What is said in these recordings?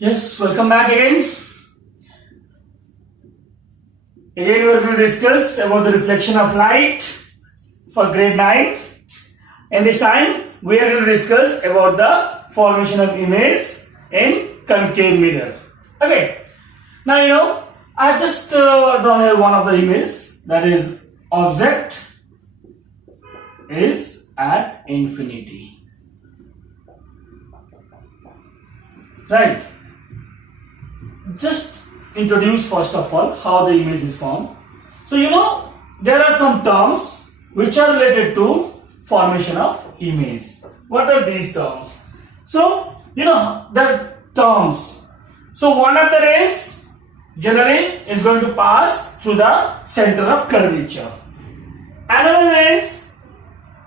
Yes, welcome back again. Again, we are going to discuss about the reflection of light for grade 9. And this time, we are going to discuss about the formation of image in concave mirror. Okay. Now, I just drawn here one of the images, that is object is at infinity. Right. Just introduce first of all how the image is formed. So there are some terms which are related to formation of image. What are these terms? So there are terms. So one of the rays generally is going to pass through the center of curvature. Another rays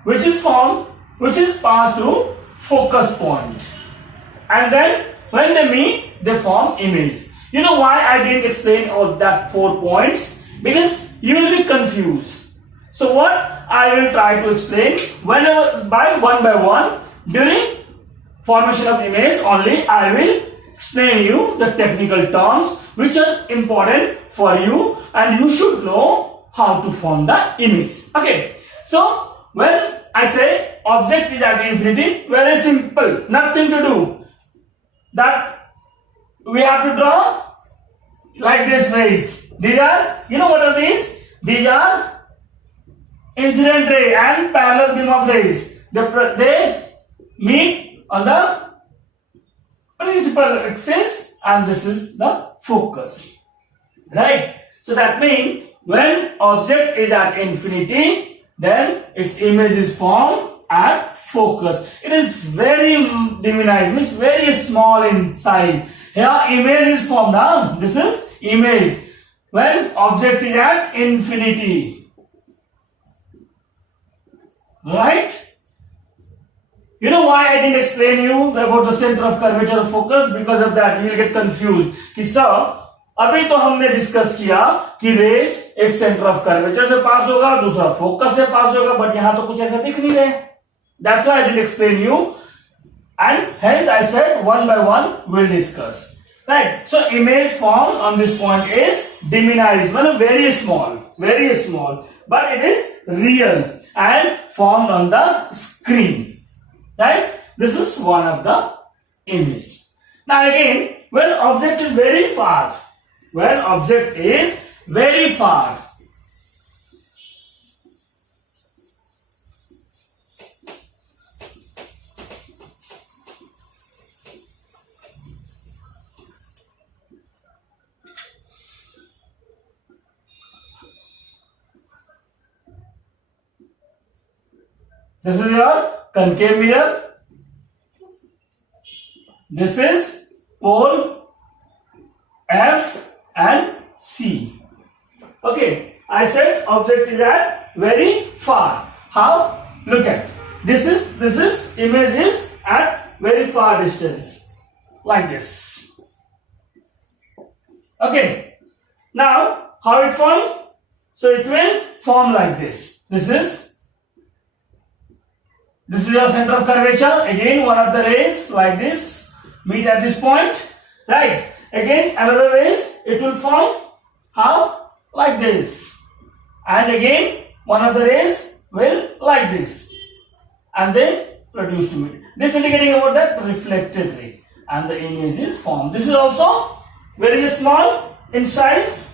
which is passed through focus point. And then when they meet, they form image. You know why I didn't explain all that 4 points? Because you will be confused. So what I will try to explain one by one during formation of image only. I will explain you the technical terms which are important for you and you should know how to form the image. Okay. So when I say object is at infinity, very simple, nothing to do. That we have to draw like this rays. These are, what are these? These are incident ray and parallel beam of rays. They meet on the principal axis and this is the focus. Right? So that means when object is at infinity, then its image is formed at focus. It is very diminished, means very small in size. Here image is formed. This is image when object is at infinity. Right? You know why I didn't explain you about the center of curvature of focus? Because of that you will get confused. कि sir, अभी तो हमने discuss किया कि race एक centre of curvature से पास होगा, दूसरा फोकस से पास होगा, बट यहां तो कुछ ऐसा दिख नहीं रहे. That's why I didn't explain you, and hence I said one by one we'll discuss. Right? So image formed on this point is diminished, well, very small, but it is real and formed on the screen. Right? This is one of the image. Now again, when object is very far, this is your concave mirror. This is pole F and C. Okay, I said object is at very far. How? Look at this is image is at very far distance, like this. Okay. Now how it form? So it will form like this. This is your center of curvature. Again, one of the rays like this meet at this point. Right? Again, another rays, it will form how? Like this. And again, one of the rays will like this. And then produce to meet. This indicating about that reflected ray. And the image is formed. This is also very small in size.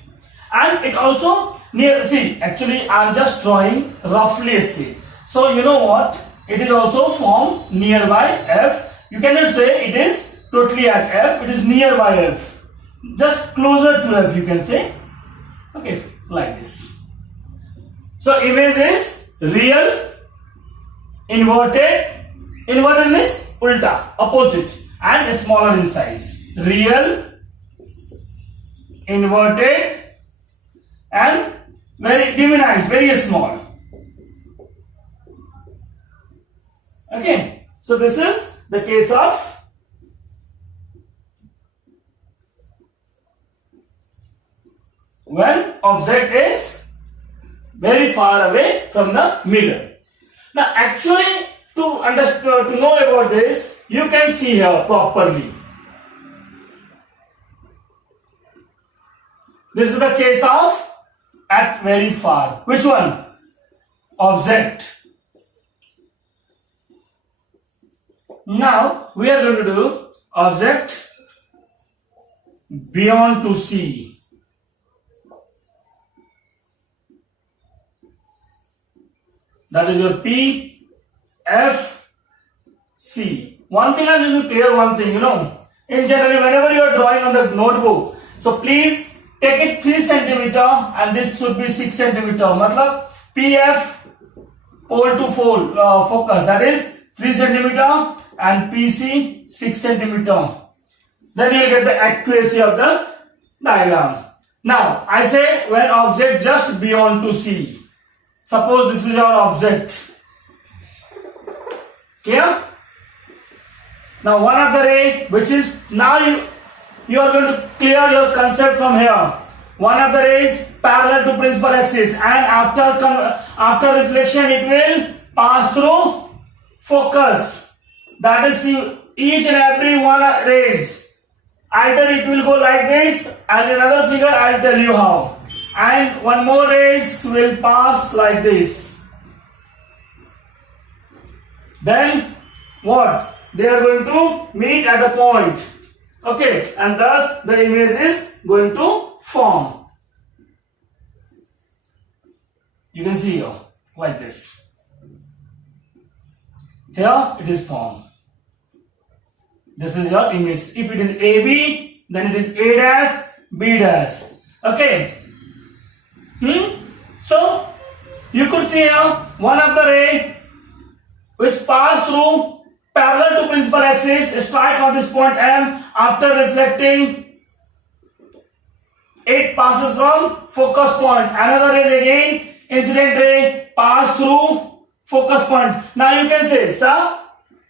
And it also near, see, actually I am just drawing roughly a sketch. So you know what? It is also formed nearby F. You cannot say it is totally at F. It is nearby F. Just closer to F you can say. Okay, like this. So image is real, inverted. Inverted means ulta, opposite, and smaller in size. Real, inverted, and very diminished, very small. Okay, so this is the case of when object is very far away from the mirror. Now actually to know about this, you can see here properly. This is the case of at very far. Which one? Object. Now we are going to do object beyond to see. That is your P, F, C. One thing I need to clear one thing, in general, whenever you are drawing on the notebook, so please take it 3 centimeter and this should be 6 centimeter. Matlab PF pole to pole focus, that is 3 centimeter and PC 6 centimeter. Then you will get the accuracy of the diagram. Now I say when object just beyond to see. Suppose this is your object. Clear? Now one of the ray which is now you are going to clear your concept from here. One of the rays parallel to principal axis and after reflection it will pass through focus. That is each and every one rays. Either it will go like this and another figure I will tell you how. And one more rays will pass like this. Then what? They are going to meet at a point. Okay, and thus the image is going to form. You can see here like this. Here it is formed. This is your image. If it is AB, then it is A dash, B dash. Okay. So you could see here one of the ray which pass through parallel to principal axis, strike on this point M. After reflecting, it passes from focus point. Another ray again, incident ray, pass through focus point. Now you can say, sir,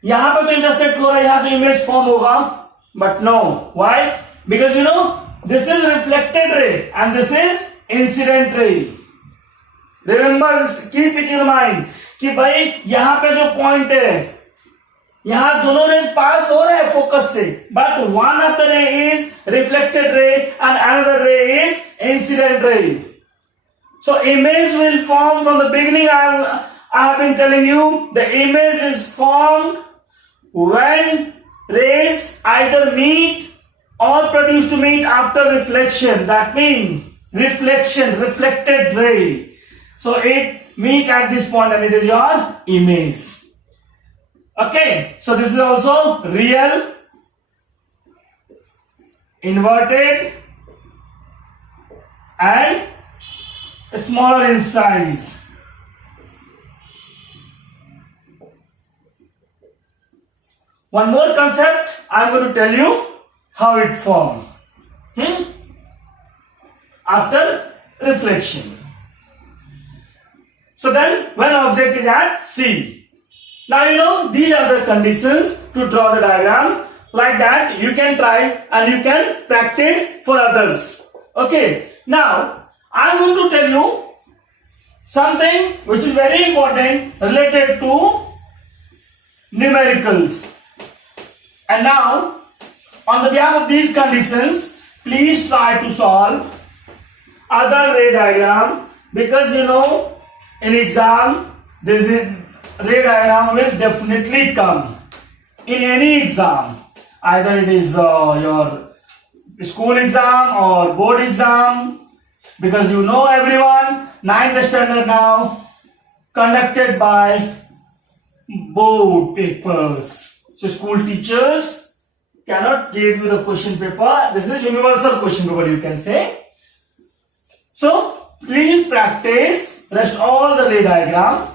यहाँ पे तो intersect हो रहा है, यहाँ तो image form होगा, but no. Why? Because this is reflected ray and this is incident ray. Remember this, keep it in mind कि भाई यहाँ पे जो पॉइंट है, यहाँ दोनों रेज पास हो रहे हैं फोकस से, but one of the ray is reflected ray and another ray is incident ray. So image will form from the beginning. I have been telling you the image is formed when rays either meet or produce to meet after reflection. That means reflection, reflected ray. So it meet at this point and it is your image. Okay, so this is also real, inverted and smaller in size. One more concept I am going to tell you how it formed after reflection. So then when object is at C. Now these are the conditions to draw the diagram. Like that you can try and you can practice for others. Okay. Now I am going to tell you something which is very important related to numericals. And now on the behalf of these conditions, please try to solve other ray diagram, because in exam this ray diagram will definitely come in any exam, either it is your school exam or board exam, because everyone 9th standard now conducted by board papers. So school teachers cannot give you the question paper. This is universal question paper, you can say. So please practice rest all the ray diagram.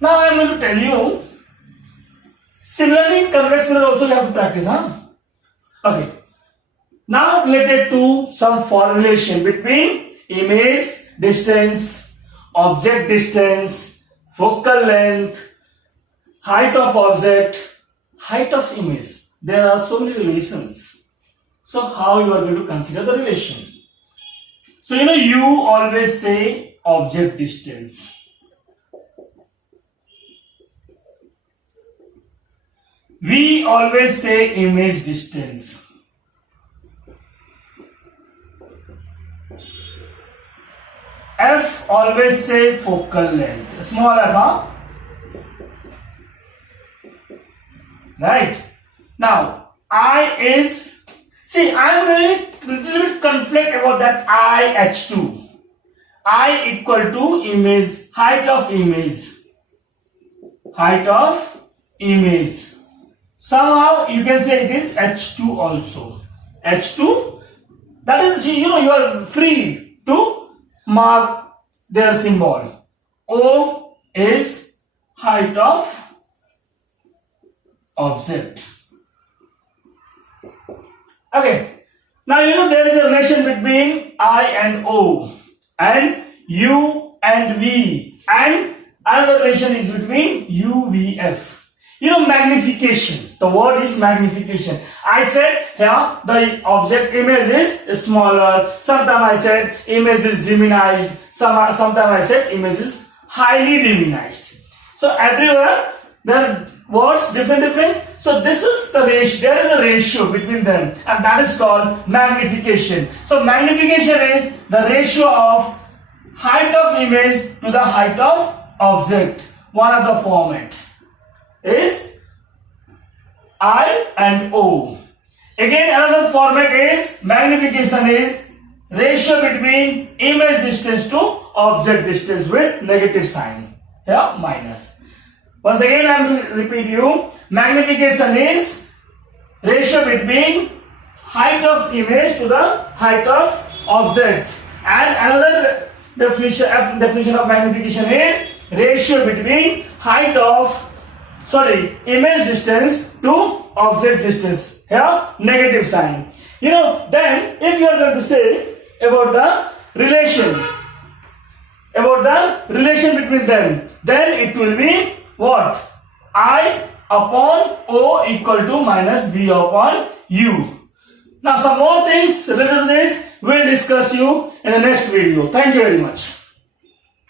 Now I am going to tell you. Similarly, convex mirror also you have to practice. Okay. Now related to some formulation between image distance, object distance, focal length, height of object, height of image. There are so many relations. So how you are going to consider the relation? So you always say object distance. We always say image distance. always say focal length. Small f, huh? Right. Now, I is, see, I'm really little bit conflict about that IH2. I equal to image, height of image. Height of image. Somehow you can say it is H2 also. H2, that is, you are free to mark their symbol. O is height of object. Okay. Now there is a relation between I and O, and U and V, and another relation is between UVF. Magnification. The word is magnification. I said here the object image is smaller. Sometimes I said image is diminished. Sometimes I said image is highly diminished. So everywhere there are words different. So this is the ratio. There is a ratio between them, and that is called magnification. So magnification is the ratio of height of image to the height of object. One of the format is I and O. Again, another format is magnification is ratio between image distance to object distance with negative sign. Here minus. Once again, I am to repeat you. Magnification is ratio between height of image to the height of object. And another definition of magnification is ratio between image distance to object distance. Here negative sign. Then if you are going to say about the relation between them, then it will be what? I upon O equal to minus B upon U. Now some more things related to this we will discuss you in the next video. Thank you very much.